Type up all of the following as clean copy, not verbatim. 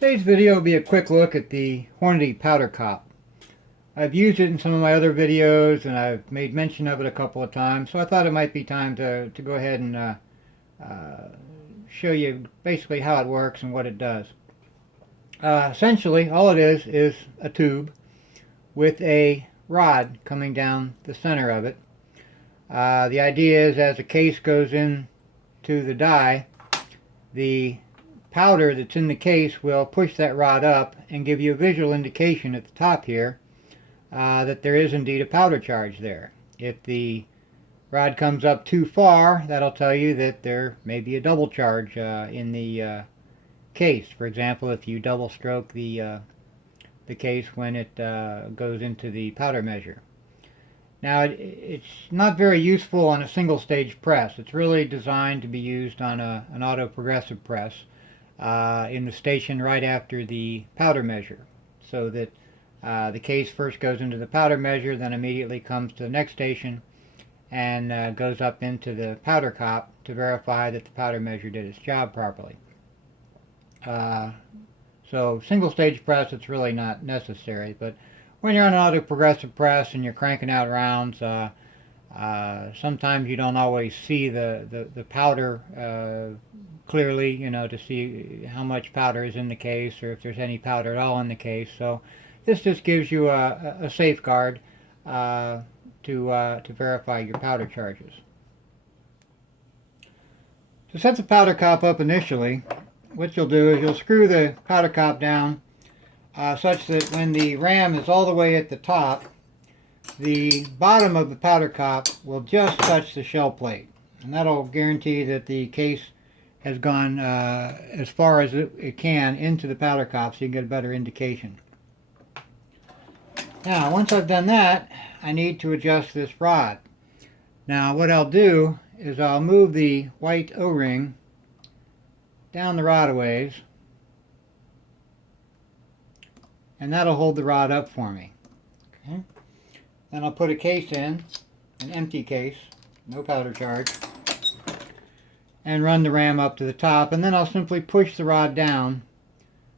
Today's video will be a quick look at the Hornady Powder Cop. I've used it in some of my other videos and I've made mention of it a couple of times, so I thought it might be time to go ahead and show you basically how it works and what it does. Essentially, all it is a tube with a rod coming down the center of it. The idea is as the case goes into the die, the powder that's in the case will push that rod up and give you a visual indication at the top here that there is indeed a powder charge there. If the rod comes up too far, that'll tell you that there may be a double charge in the case. For example, if you double stroke the case when it goes into the powder measure. Now it's not very useful on a single stage press. It's really designed to be used on an auto progressive press in the station right after the powder measure, so that the case first goes into the powder measure, then immediately comes to the next station and goes up into the powder cop to verify that the powder measure did its job properly. So single stage press, it's really not necessary, but when you're on an auto progressive press and you're cranking out rounds, sometimes you don't always see the powder clearly, you know, to see how much powder is in the case or if there's any powder at all in the case. So this just gives you a safeguard to verify your powder charges. To set the powder cop up initially, what you'll do is you'll screw the powder cop down such that when the ram is all the way at the top, the bottom of the powder cop will just touch the shell plate, and that'll guarantee that the case has gone as far as it can into the powder cop, so you can get a better indication. Now once I've done that, I need to adjust this rod. Now what I'll do is I'll move the white O-ring down the rod a ways, and that'll hold the rod up for me. Okay. Then I'll put a case in, an empty case, no powder charge, and run the ram up to the top, and then I'll simply push the rod down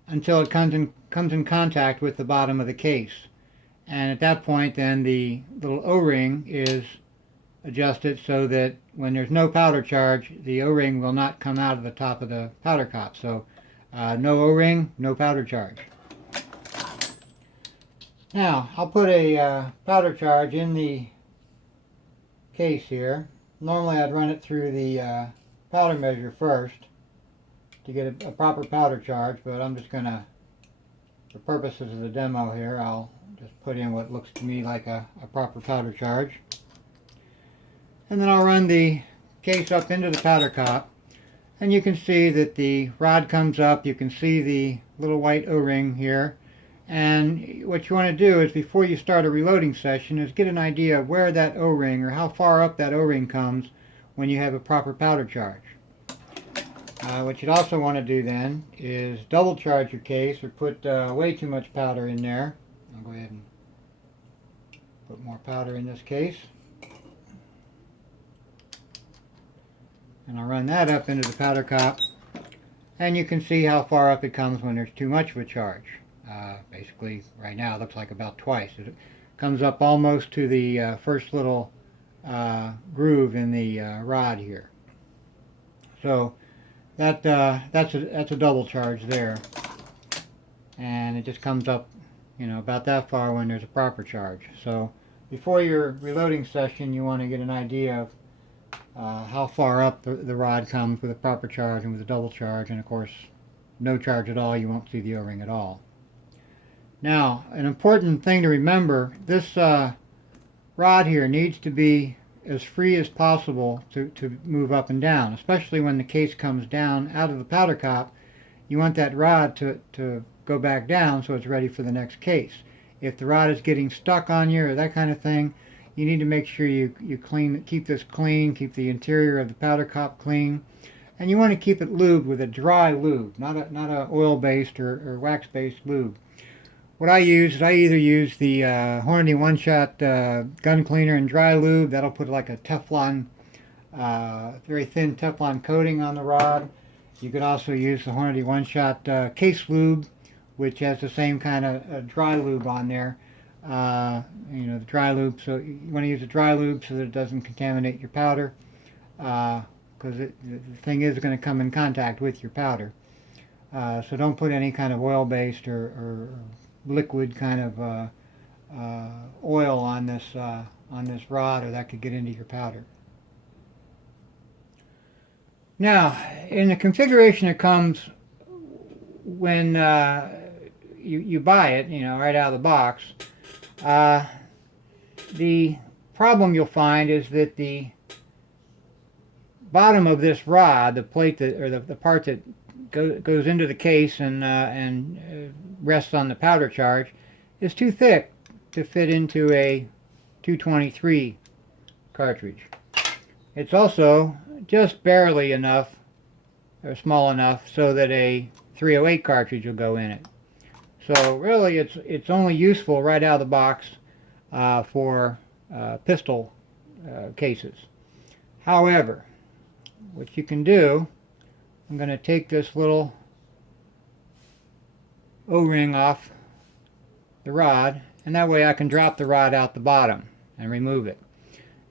until it comes in contact with the bottom of the case. And at that point then the little O-ring is adjusted so that when there's no powder charge, the O-ring will not come out of the top of the powder cop. So no O-ring, no powder charge. Now, I'll put a powder charge in the case here. Normally I'd run it through the powder measure first to get a proper powder charge, but I'm just going to, for purposes of the demo here, I'll just put in what looks to me like a proper powder charge. And then I'll run the case up into the powder cop, and you can see that the rod comes up. You can see the little white O-ring here. And what you want to do is, before you start a reloading session, is get an idea of where that O-ring or how far up that O-ring comes when you have a proper powder charge. What you'd also want to do then is double charge your case or put way too much powder in there. I'll go ahead and put more powder in this case. And I'll run that up into the powder cop, and you can see how far up it comes when there's too much of a charge. Basically, right now it looks like about twice. It comes up almost to the first little groove in the rod here. So that's a double charge there, and it just comes up, you know, about that far when there's a proper charge. So before your reloading session, you want to get an idea of how far up the rod comes with a proper charge and with a double charge, and of course no charge at all, you won't see the O-ring at all. Now, an important thing to remember, this rod here needs to be as free as possible to move up and down, especially when the case comes down out of the powder cop. You want that rod to go back down so it's ready for the next case. If the rod is getting stuck on you or that kind of thing, you need to make sure you keep this clean, keep the interior of the powder cop clean, and you want to keep it lubed with a dry lube, not a oil-based or wax-based lube. What I use is I either use the Hornady one-shot gun cleaner and dry lube. That'll put like a Teflon, very thin Teflon coating on the rod, You could also use the Hornady One-Shot case lube, which has the same kind of dry lube on there. You know, the dry lube, so you want to use a dry lube so that it doesn't contaminate your powder, because the thing is going to come in contact with your powder. So don't put any kind of oil-based or liquid kind of oil on this rod, or that could get into your powder. Now, in the configuration that comes when you buy it, you know, right out of the box, the problem you'll find is that the bottom of this rod, the plate that, or the part that goes into the case and rests on the powder charge, is too thick to fit into a 223 cartridge. It's also just barely enough, or small enough, so that a 308 cartridge will go in it. So really it's only useful right out of the box for pistol cases. However, what you can do, I'm going to take this little O-ring off the rod, and that way I can drop the rod out the bottom and remove it.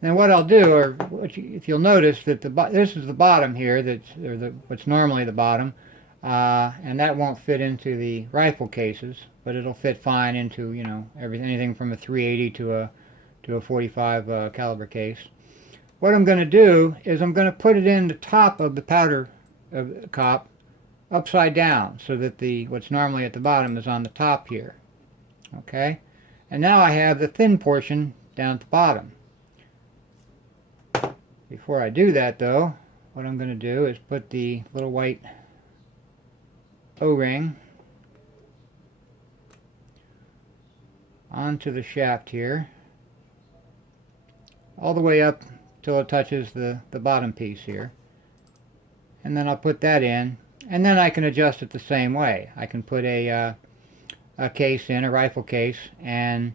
And what I'll do, or if you'll notice that this is the bottom here, what's normally the bottom, and that won't fit into the rifle cases, but it'll fit fine into, you know, anything from a 380 to a 45 caliber case. What I'm going to do is I'm going to put it in the top of the powder cop upside down, so that what's normally at the bottom is on the top here. Okay, and now I have the thin portion down at the bottom. Before I do that, though, what I'm going to do is put the little white O-ring onto the shaft here, all the way up till it touches the bottom piece here. And then I'll put that in, and then I can adjust it the same way. I can put a case in, a rifle case, and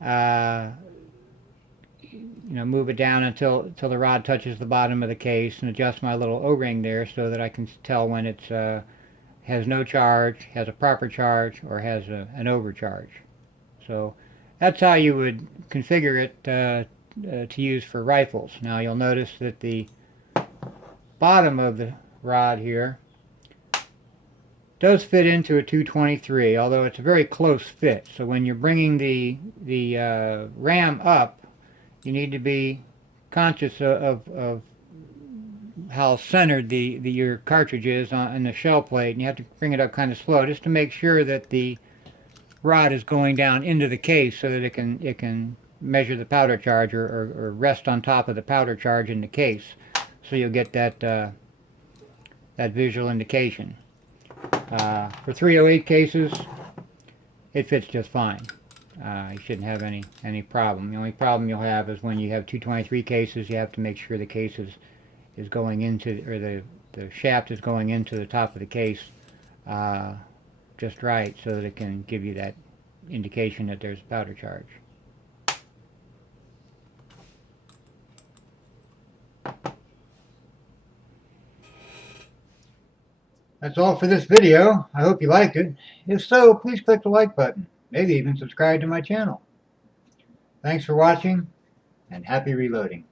you know, move it down until the rod touches the bottom of the case, and adjust my little O-ring there so that I can tell when it's has no charge, has a proper charge, or has an overcharge. So that's how you would configure it to use for rifles. Now you'll notice that the bottom of the rod here does fit into a 223, although it's a very close fit. So when you're bringing the ram up, you need to be conscious of how centered your cartridge is on the shell plate, and you have to bring it up kind of slow just to make sure that the rod is going down into the case so that it can measure the powder charge, or rest on top of the powder charge in the case, so you'll get that visual indication. For 308 cases, it fits just fine. You shouldn't have any problem. The only problem you'll have is when you have 223 cases, you have to make sure the case is going into, or the shaft is going into the top of the case just right, so that it can give you that indication that there's powder charge. That's all for this video. I hope you liked it. If so, please click the like button. Maybe even subscribe to my channel. Thanks for watching, and happy reloading.